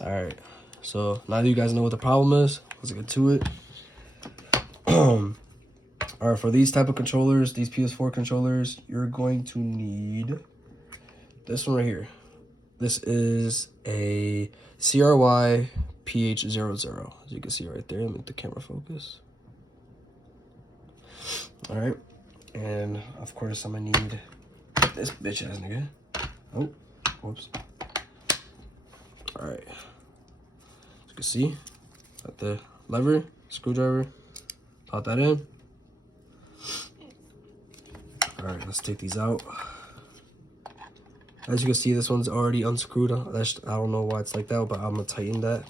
Alright, so now that you guys know what the problem is, let's get to it. Alright, for these type of controllers, these PS4 controllers, you're going to need this one right here. This is a CRY ps4, as you can see right there. Let me make the camera focus. Alright, and of course I'm gonna need this bitch ass nigga. Oh, whoops. Alright, as you can see, got the lever, screwdriver, pop that in. Alright, let's take these out. As you can see, this one's already unscrewed. I don't know why it's like that, but I'm gonna tighten that.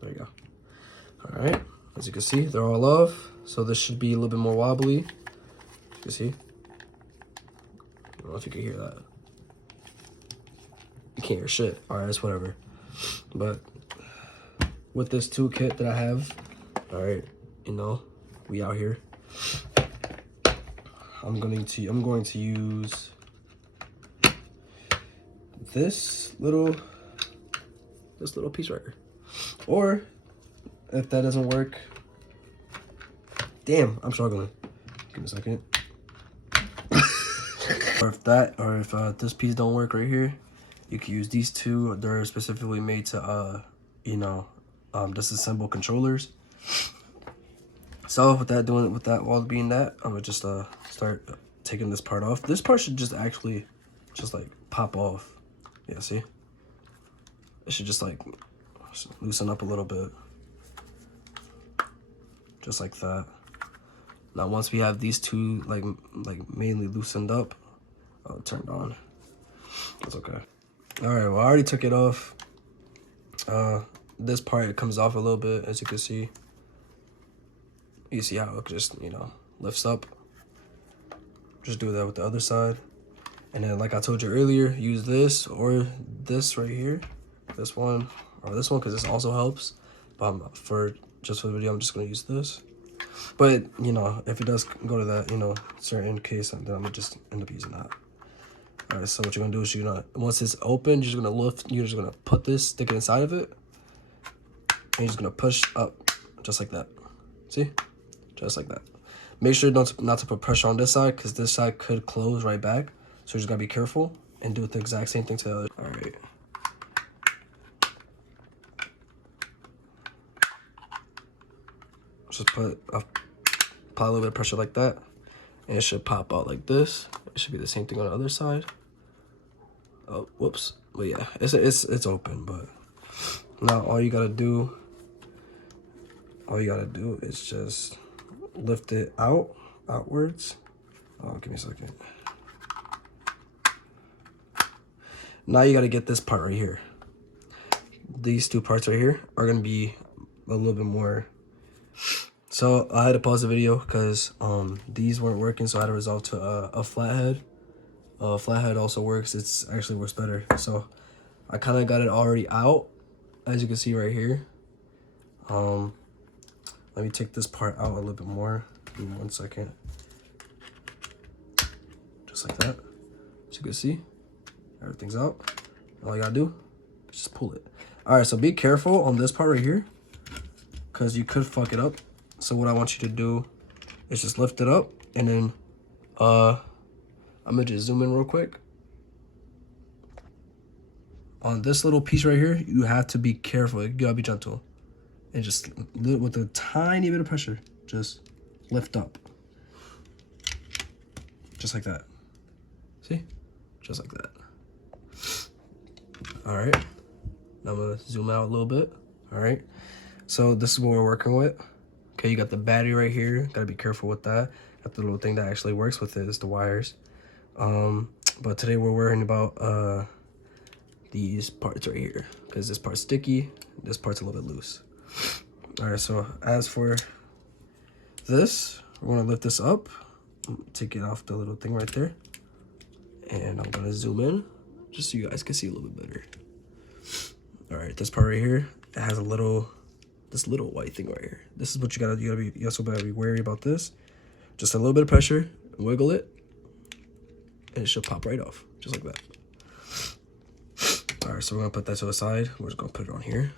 There you go. Alright, as you can see, they're all off. So this should be a little bit more wobbly. You can see. I don't know if you can hear that. You can't hear shit. Alright, it's whatever. But with this toolkit that I have, alright, you know, we out here. I'm going to use this little piece right here. Or if that doesn't work, damn, I'm struggling. Give me a second. or if this piece don't work right here, you can use these two. They're specifically made to you know, disassemble controllers. So with that all being that, I'm gonna just start taking this part off. This part should just actually just like pop off. Yeah, see? It should just like loosen up a little bit. Just like that. Now once we have these two like mainly loosened up, turned on. That's okay. Alright, well I already took it off. This part it comes off a little bit, as you can see. You see how it just, you know, lifts up. Just do that with the other side. And then like I told you earlier, use this or this right here. This one or this one, because this also helps. But for the video, I'm just gonna use this. But you know, if it does go to that, you know, certain case, then I'm gonna just end up using that. All right, so what you're gonna do is once it's open, you're just gonna put this, stick it inside of it, and you're just gonna push up, just like that. See, just like that. Make sure not to put pressure on this side, because this side could close right back. So you just gotta be careful and do the exact same thing to the other. All right. Just apply a little bit of pressure like that, and it should pop out like this. It should be the same thing on the other side. Oh, whoops. But yeah, it's open. But now all you gotta do is just lift it outwards. Oh, give me a second. Now you gotta get this part right here. These two parts right here are gonna be a little bit more. So I had to pause the video because these weren't working, so I had to resolve to a flathead. Flathead also works. It's actually works better. So I kind of got it already out, as you can see right here. Let me take this part out a little bit more. Give me 1 second. Just like that. As you can see, everything's out. All you gotta do is just pull it. All right, so be careful on this part right here, because you could fuck it up. So what I want you to do is just lift it up, and then I'm gonna just zoom in real quick. On this little piece right here, you have to be careful. You gotta be gentle. And just with a tiny bit of pressure, just lift up. Just like that. See? Just like that. All right. Now I'm gonna zoom out a little bit. All right. So this is what we're working with. Okay, you got the battery right here. Gotta be careful with that. Got the little thing that actually works with it is the wires. But today we're worrying about these parts right here, because this part's sticky, this part's a little bit loose. All right, so as for this, we're gonna lift this up, take it off the little thing right there. And I'm gonna zoom in just so you guys can see a little bit better. All right, this part right here, it has this little white thing right here. This is what you also gotta be wary about this. Just a little bit of pressure, wiggle it, and it should pop right off, just like that. All right, so we're gonna put that to the side. We're just gonna put it on here.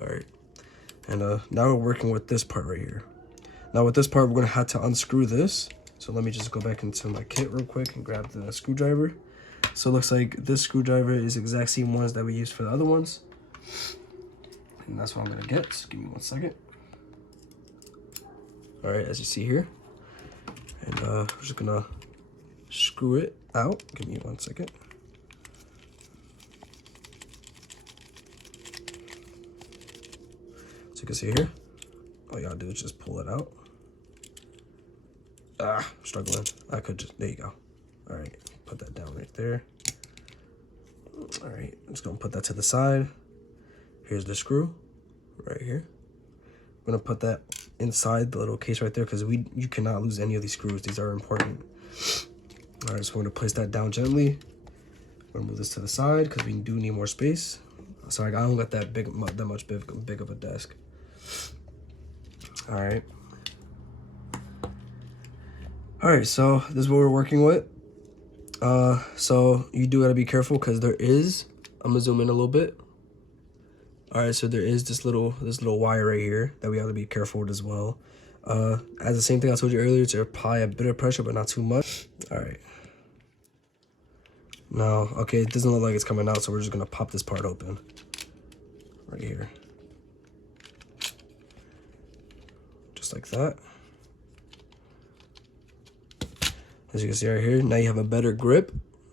All right, and now we're working with this part right here. Now with this part, we're gonna have to unscrew this. So let me just go back into my kit real quick and grab the screwdriver. So it looks like this screwdriver is the exact same ones that we used for the other ones. And that's what I'm gonna get, so give me 1 second. All right, as you see here. And we're just gonna screw it out. Give me 1 second. So you can see here, all you gotta do is just pull it out. I'm struggling. I could just, there you go. All right, put that down right there. All right, I'm just gonna put that to the side. Here's the screw right here. I'm gonna put that inside the little case right there because you cannot lose any of these screws. These are important. All right, so we're gonna place that down gently. We're gonna move this to the side because we do need more space. Sorry, I don't got that much big of a desk. All right. All right, so this is what we're working with. So you do gotta be careful because there is, I'm gonna zoom in a little bit. All right, so there is this little wire right here that we have to be careful with as well. As the same thing I told you earlier, to apply a bit of pressure, but not too much. All right. Now, okay, it doesn't look like it's coming out, so we're just gonna pop this part open right here. Just like that. As you can see right here, now you have a better grip.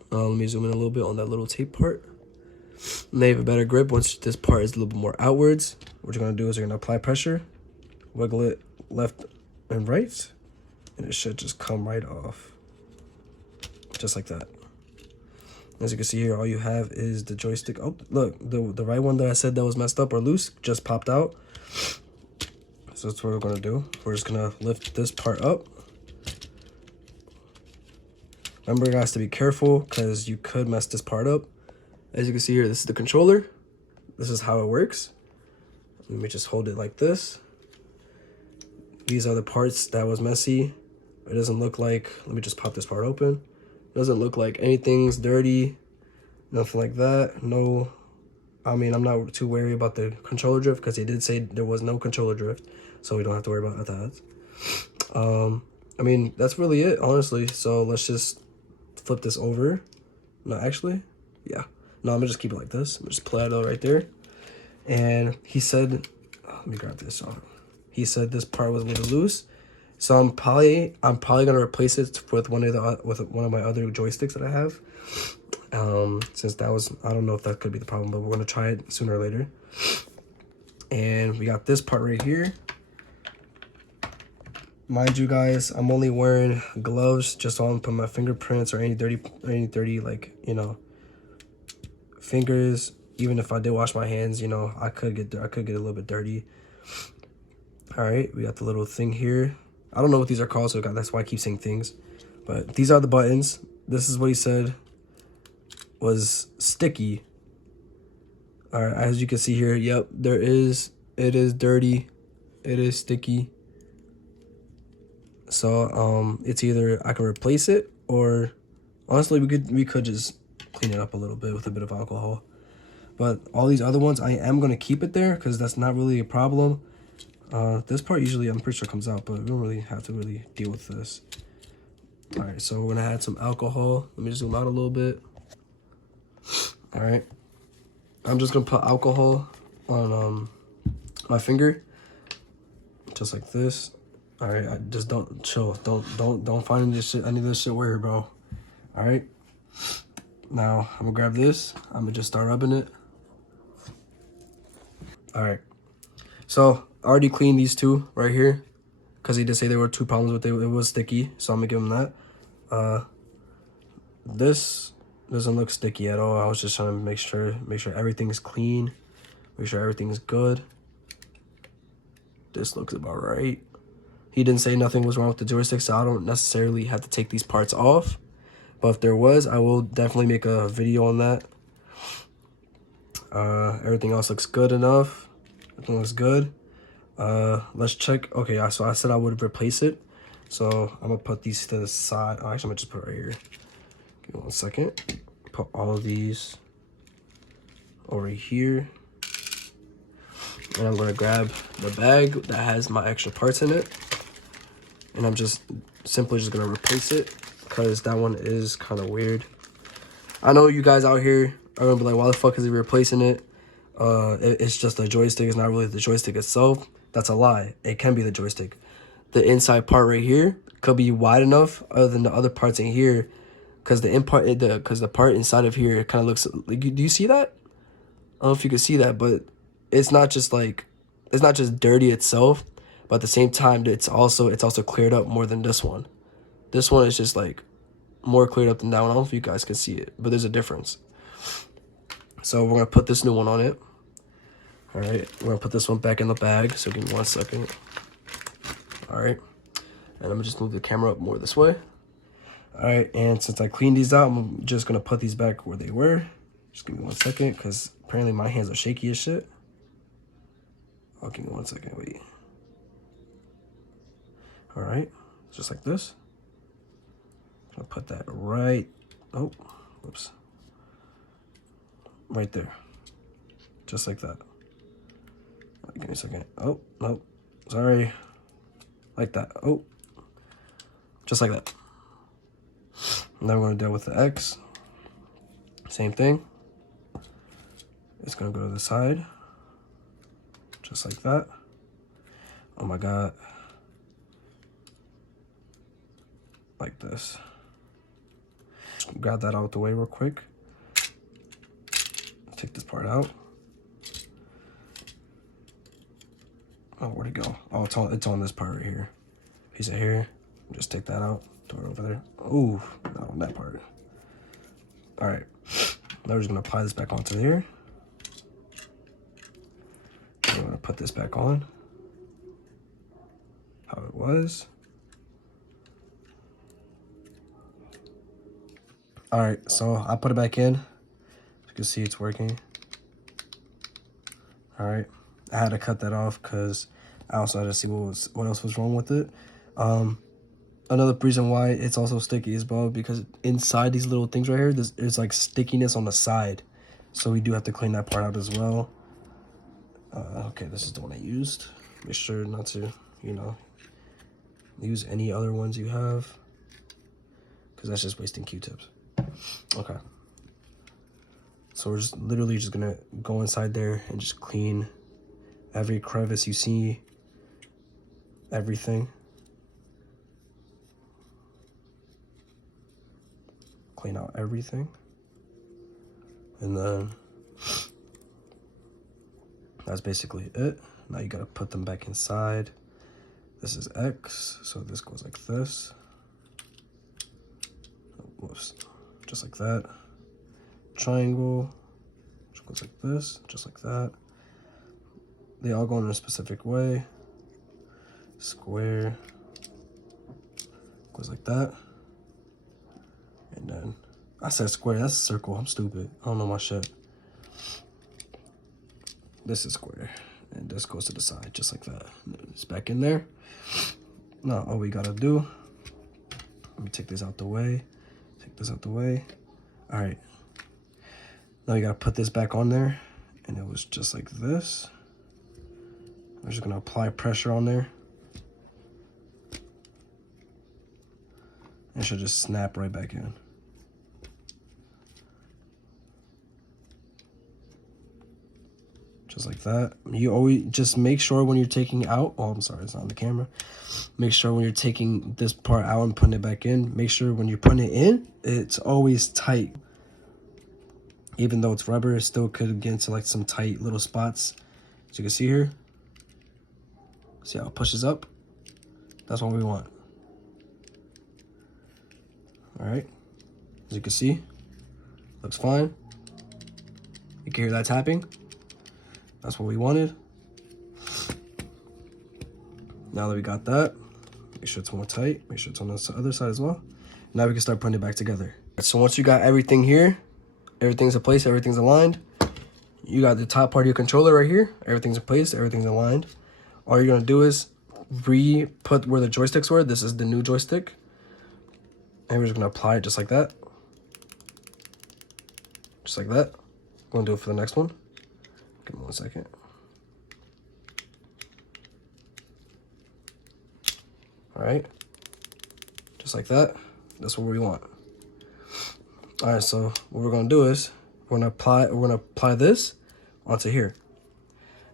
Let me zoom in a little bit on that little tape part. Now you have a better grip once this part is a little bit more outwards. What you're gonna do is you're gonna apply pressure, wiggle it left and right, and it should just come right off. Just like that. As you can see here, all you have is the joystick. Oh, look, the right one that I said that was messed up or loose just popped out. So that's what we're gonna do. We're just gonna lift this part up. Remember, guys, to be careful because you could mess this part up. As you can see here, this is the controller. This is how it works. Let me just hold it like this. These are the parts that was messy. It doesn't look like, let me just pop this part open. It doesn't look like anything's dirty, nothing like that. No, I mean, I'm not too worried about the controller drift because they did say there was no controller drift, so we don't have to worry about that. I mean, that's really it, honestly. So let's just flip this over. No, actually, yeah. No, I'm gonna just keep it like this. I'm gonna just play it out right there. And he said, let me grab this off. He said this part was a little loose, so I'm probably gonna replace it with one of my other joysticks that I have. Since that was, I don't know if that could be the problem, but we're gonna try it sooner or later. And we got this part right here. Mind you guys, I'm only wearing gloves just so I don't put my fingerprints or any dirty like, you know, fingers. Even if I did wash my hands, you know, I could get a little bit dirty. All right, we got the little thing here. I don't know what these are called, so that's why I keep saying things. But these are the buttons. This is what he said was sticky. All right, as you can see here, yep, it is dirty. It is sticky. So it's either I can replace it, or honestly we could just clean it up a little bit with a bit of alcohol. But all these other ones, I am gonna keep it there because that's not really a problem. This part usually I'm pretty sure comes out, but we don't really have to really deal with this. All right, so we're gonna add some alcohol. Let me zoom out a little bit. All right, I'm just gonna put alcohol on my finger, just like this. All right, I just don't find any of this shit weird, bro. All right, now I'm gonna grab this. I'm gonna just start rubbing it. All right, so I already cleaned these two right here because he did say there were two problems with it. It was sticky, so I'm gonna give him that. This doesn't look sticky at all. I was just trying to make sure everything's clean, make sure everything's good. This looks about right. He didn't say nothing was wrong with the joystick, so I don't necessarily have to take these parts off. But if there was, I will definitely make a video on that. Everything else looks good enough. Everything looks good. Let's check. Okay, so I said I would replace it. So I'm gonna put these to the side. Oh, actually, I'm gonna just put it right here. Give me 1 second. Put all of these over here. And I'm gonna grab the bag that has my extra parts in it. And I'm just simply just gonna replace it because that one is kind of weird. I know you guys out here are gonna be like, why the fuck is he replacing it? It's just a joystick. It's not really the joystick itself. That's a lie. It can be the joystick. The inside part right here could be wide enough other than the other parts in here, because the part inside of here, it kind of looks like, do you see that? I don't know if you can see that, but it's not just dirty itself, but at the same time it's also cleared up more than this one. This one is just like more cleared up than that one. I don't know if you guys can see it, but there's a difference. So we're gonna put this new one on it. All right, we're gonna put this one back in the bag. So give me 1 second. All right, and I'm gonna just move the camera up more this way. All right, and since I cleaned these out, I'm just gonna put these back where they were. Just give me 1 second, because apparently my hands are shaky as shit. Oh, give me 1 second, wait. All right, just like this. I'll put that right, oh, whoops. Right there, just like that. Give me a second. Oh, no, sorry. Like that. Oh, just like that. And then we're going to deal with the X. Same thing. It's going to go to the side. Just like that. Oh my God. Like this. Grab that out the way real quick. Take this part out. Oh, where'd it go? Oh, it's on this part right here. Piece of hair. Just take that out. Throw it over there. Ooh, not on that part. All right. Now we're just gonna apply this back onto here. We're gonna put this back on. How it was. All right, so I put it back in. You can see it's working. All right. I had to cut that off because I also had to see what else was wrong with it. Another reason why it's also sticky as well, because inside these little things right here, there's like stickiness on the side. So we do have to clean that part out as well. Okay, this is the one I used. Make sure not to, use any other ones you have, because that's just wasting Q-tips. Okay. So we're just literally just gonna go inside there and just clean every crevice you see, everything. Clean out everything. And then that's basically it. Now you gotta put them back inside. This is X, so this goes like this. Whoops, just like that. Triangle, which goes like this, just like that. They all go in a specific way. Square goes like that. And then I said square, that's a circle. I'm stupid. I don't know my shit. This is square. And this goes to the side, just like that. It's back in there. Now all we gotta do, let me take this out the way. Take this out the way. All right. Now you gotta put this back on there. And it was just like this. I'm just gonna apply pressure on there. It should just snap right back in. Just like that. You always just make sure when you're taking out, oh, I'm sorry, it's not on the camera. Make sure when you're taking this part out and putting it back in, make sure when you're putting it in, it's always tight. Even though it's rubber, it still could get into like some tight little spots. So you can see here. See how it pushes up? That's what we want. All right. As you can see, looks fine. You can hear that tapping. That's what we wanted. Now that we got that, Make sure it's more tight. Make sure it's on the other side as well. Now we can start putting it back together. So once you got everything here, everything's in place, everything's aligned. You got the top part of your controller right here. Everything's in place, everything's aligned. All you're gonna do is re-put where the joysticks were. This is the new joystick. And we're just gonna apply it just like that. Just like that. I'm gonna do it for the next one. Give me 1 second. All right, just like that. That's what we want. All right, so what we're gonna do is we're gonna apply this onto here.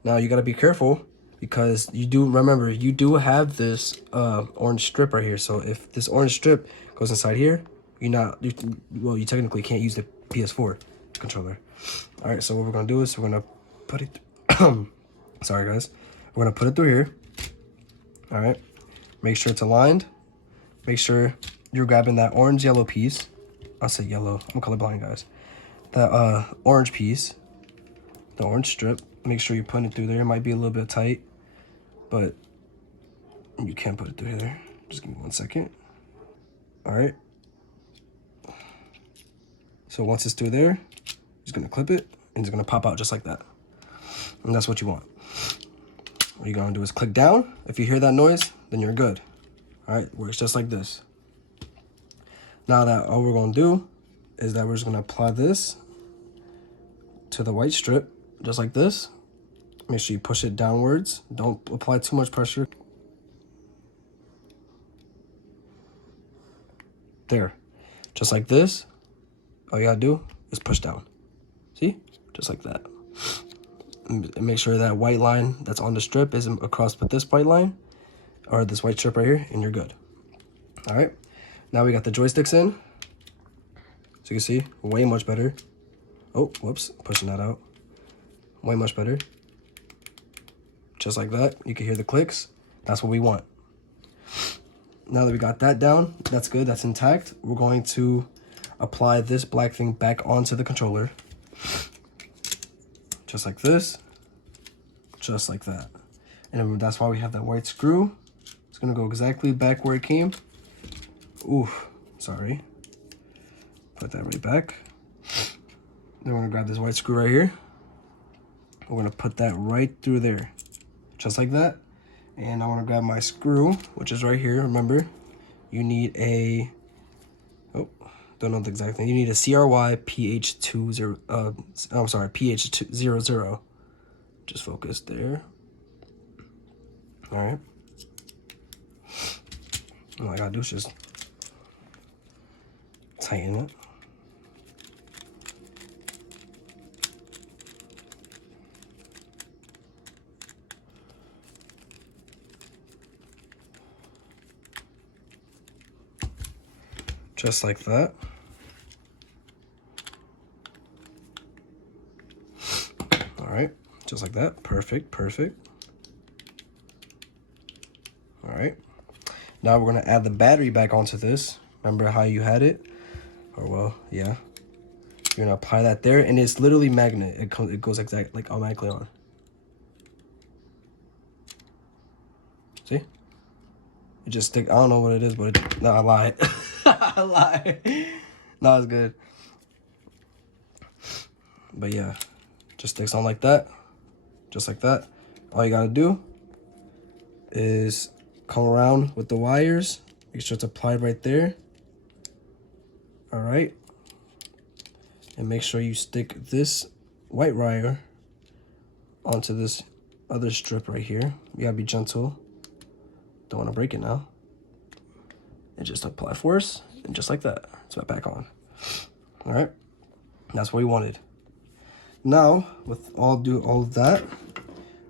Now you gotta be careful because you do have this orange strip right here. So if this orange strip goes inside here, you technically can't use the PS4 controller. All right, so what we're gonna do is we're gonna put it. Sorry guys, we're gonna put it through here. All right, make sure it's aligned. Make sure you're grabbing that orange yellow piece. I'll say yellow. I'm colorblind, guys. That orange piece, the orange strip. Make sure you're putting it through there. It might be a little bit tight, but you can put it through there. Just give me 1 second. All right. So once it's through there, just gonna clip it and it's gonna pop out just like that. And that's what you want. What you're gonna do is click down. If you hear that noise, then you're good. All right, works just like this. Now that all we're gonna do is that we're just gonna apply this to the white strip, just like this. Make sure you push it downwards. Don't apply too much pressure. There, just like this. All you gotta do is push down. See, just like that. And make sure that white line that's on the strip isn't across with this white line or this white strip right here, and you're good. All right, now we got the joysticks in. So you can see, way much better. Oh, whoops, pushing that out. Way much better. Just like that, you can hear the clicks. That's what we want. Now that we got that down, that's good, that's intact. We're going to apply this black thing back onto the controller. Just like this, just like that. And that's why we have that white screw. It's gonna go exactly back where it came. Ooh, sorry. Put that right back. Then we're gonna grab this white screw right here. We're gonna put that right through there, just like that. And I wanna grab my screw, which is right here. Remember, you need a, oh, don't know the exact thing. You need a CRY PH20, I'm sorry, PH00. Just focus there. All right. All I gotta do is just tighten it. Just like that. All right, just like that. Perfect, perfect. All right. Now we're gonna add the battery back onto this. Remember how you had it? Or well, yeah. You're gonna apply that there, and it's literally magnet. It goes exactly like automatically on. See? It just stick. I don't know what it is, but it, no, I lied. I lied. No, it's good. But yeah, just sticks on like that, just like that. All you gotta do is come around with the wires. Make sure it's applied right there. All right. And make sure you stick this white wire onto this other strip right here. You gotta be gentle. Don't wanna break it now. And just apply force, and just like that, it's back on. All right, that's what we wanted. Now, with all of that,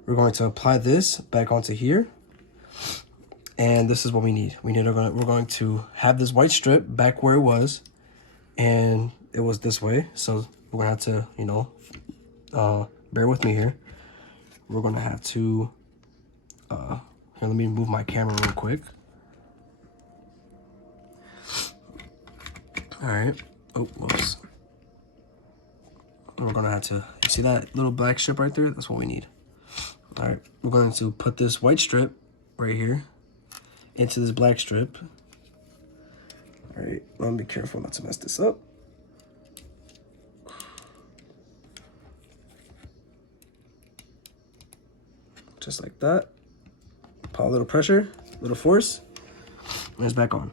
we're going to apply this back onto here. And this is what we need. We're going to have this white strip back where it was, and it was this way. So we're gonna have to, you know, bear with me here. We're gonna have to, here, let me move my camera real quick. All right, oh, whoops. We're gonna have to, you see that little black strip right there? That's what we need. All right, we're going to put this white strip right here into this black strip. All right, let me be careful not to mess this up. Just like that. Apply a little pressure, a little force, and it's back on.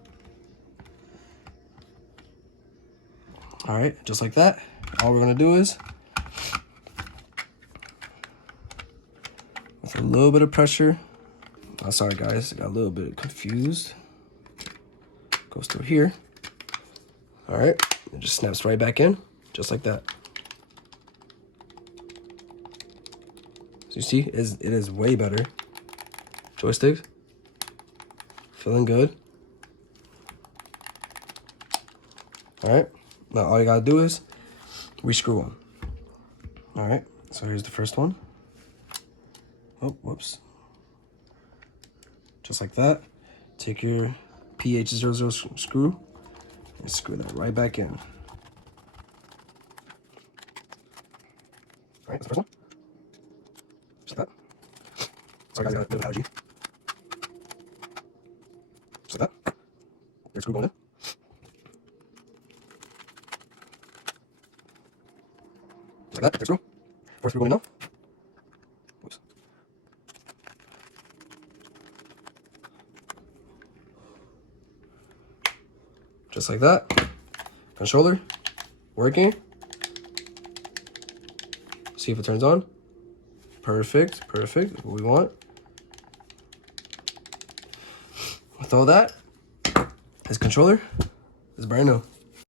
All right, just like that. All we're gonna do is, with a little bit of pressure, oh, sorry guys, I got a little bit confused. Goes through here. All right, it just snaps right back in, just like that. So you see, it is way better. Joysticks, feeling good. All right, now all you gotta do is rescrew them. All right, so here's the first one. Oh, whoops. Just like that. Take your ps4 screw and screw that right back in. All right, that's the first one. Just like that. Sorry guys, I got a bit of allergy. Just like that. There's screw going in. Just like that, there's screw. Fourth screw going in now. Whoops. Just like that. Controller working. See if it turns on. Perfect, perfect. What we want. With all that, this controller is brand new.